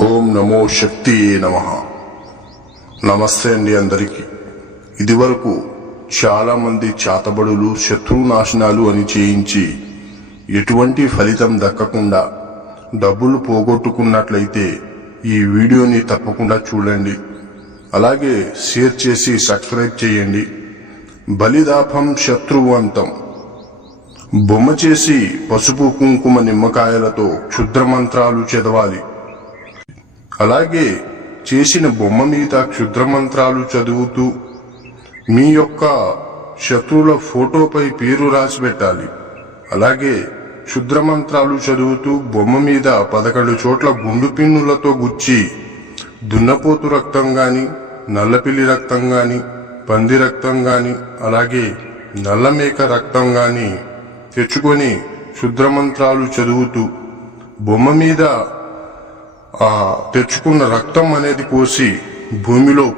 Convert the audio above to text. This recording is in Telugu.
ఓం నమో శక్తి నమ. నమస్తే అండి అందరికీ. ఇదివరకు చాలా మంది చాతబడులు శత్రునాశనాలు అని చేయించి ఎటువంటి ఫలితం దక్కకుండా డబ్బులు పోగొట్టుకున్నట్లయితే ఈ వీడియోని తప్పకుండా చూడండి. అలాగే షేర్ చేసి సబ్స్క్రైబ్ చేయండి. బలిదాపం శత్రువంతం. బొమ్మ చేసి పసుపు కుంకుమ నిమ్మకాయలతో క్షుద్ర మంత్రాలు చదవాలి. అలాగే చేసిన బొమ్మ మీద క్షుద్ర మంత్రాలు చదువుతూ మీ యొక్క శత్రువుల ఫోటోపై పేరు రాసి పెట్టాలి. అలాగే క్షుద్ర మంత్రాలు చదువుతూ బొమ్మ మీద పదకొండు చోట్ల గుండు పిన్నులతో గుచ్చి దున్నపోతు రక్తం గాని నల్లపిల్లి రక్తం గాని పంది రక్తం గాని అలాగే నల్లమేక రక్తం గాని తెచ్చుకొని క్షుద్రమంత్రాలు చదువుతూ బొమ్మ మీద ఆ తెచ్చుకున్న రక్తం అనేది పోసి భూమిలో